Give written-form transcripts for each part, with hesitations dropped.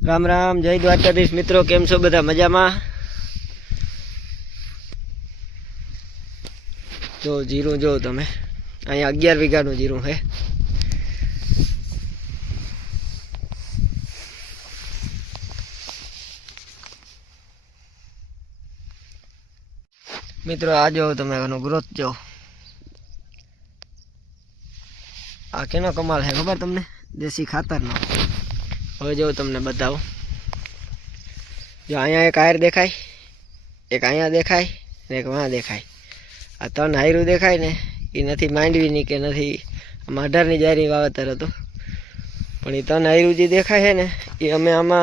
राम राम जय द्वारकाधीश मित्रों केम छो बधा मजा में। जो जीरू जो तमे अहीं 11 वीघानु जीरू है। मित्रों आ जो तमे आनो ग्रोथ जो आ केनो कमाल है खबर तमने देसी खातर नो। हवे जो तमने बताओ जो अहींया एक आयर देखाय एक अहींया देखाय ने एक वहां देखाय। आ त्रण हायरू देखाय ने ए नथी मांडवीनी के नथी 18 जारी वावेतर हतो पण ए त्रण हायरू जे देखाय है ने ए अमे आमा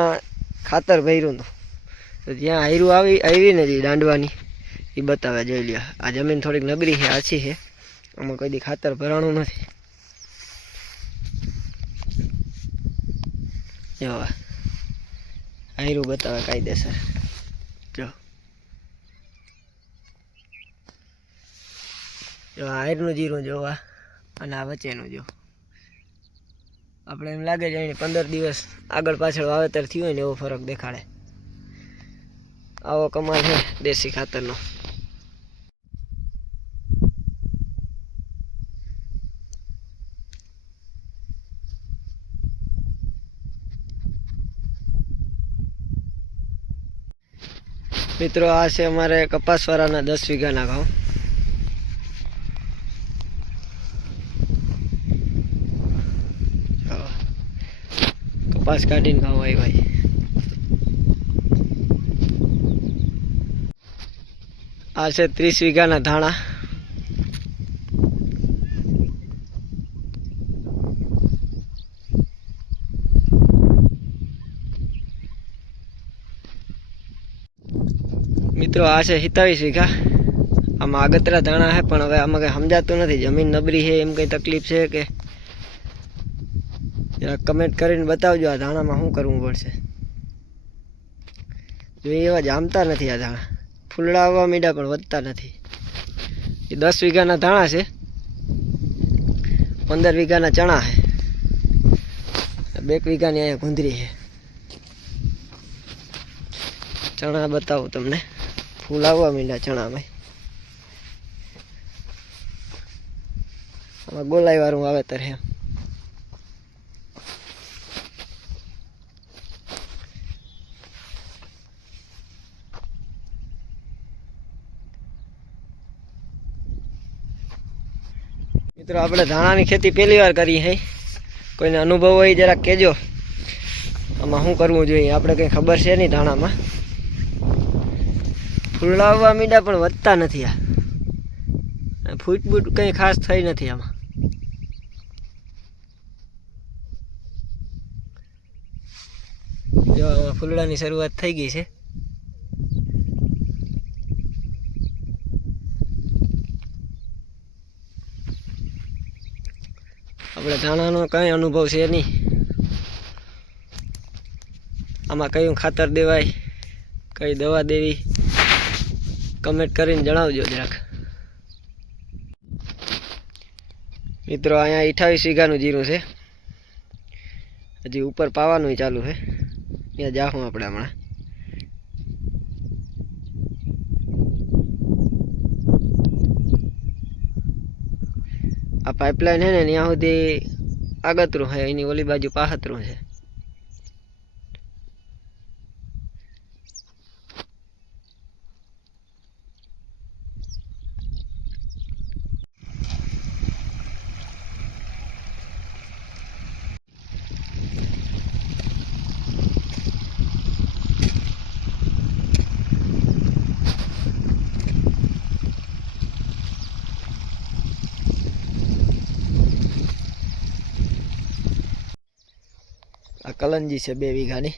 खातर भर्યું હતું तो ज्यां हायरू આવી ને જે દાંડવાની એ બતાવે જોઈ લ્યો। આ જમીન થોડીક નબળી છે આછી છે આમાં કોઈ દી ખાતર ભરાણું નથી। જો હાયરું બતાવે કાયદેસર જો જો હાયરનું જીરું જોવા અને આ વચ્ચેનું જો આપણે એમ લાગે છે 15 દિવસ આગળ પાછળ વાવેતર થયું હોય ને એવો ફરક દેખાડે। આવો કમાલ છે દેશી ખાતરનો। मित्रों आ से अमारे कपासवाड़ा 10 वीघा घाव। कपास काटी घाव आई भाई। आ से 30 वीघा धाणा। मित्रों आ से 27 वीघा। आम आगतरा धाणा है पण हवे आमां कई समजातुं नथी जमीन नबरी है एम कई तकलीफ है के जरा कमेंट करीने बतावजो। आ धाणामां शुं करवुं पड़शे। जो एवा जामता नथी आ धाणा फूलड़ा आववा मीड्या पण वधता नथी। 10 वीघा धाणा है 15 वीघा चणा है 2 वीघा अहींया गुंदरी है। चणा बताऊं तमने फूल आववा मीड्या चणा में गोलाई वाळुं वावेतर है। मित्रों आपणे धाणानी खेती पहली वार करी है। कोईने अनुभव होय जरा कहेजो आमां शुं करवुं जोईए। आपणे कई खबर छे नहीं धाणामां फूलड़ा आववा मीड्या पण वधता नथी। आ फूट बूट कई खास थई नथी आमां। जो फूलड़ानी शरूआत थई गई छे। अपने धाणानो कई अनुभव है नहीं। आमां कयुं खातर देवाय कई दवा देवी कमेंट करीने जणावजो जराक। मित्रों अहींया 28 वीघानुं जीरुं छे। हजी ऊपर पावानुं चालू है ત્યાં જાહું આપણે હમણાં। आ पाइपलाइन है ने ત્યાં સુધી આગતરું है એની ઓલી બાજુ પાહતરું है। आ कलंजी है 2 वीघा नी।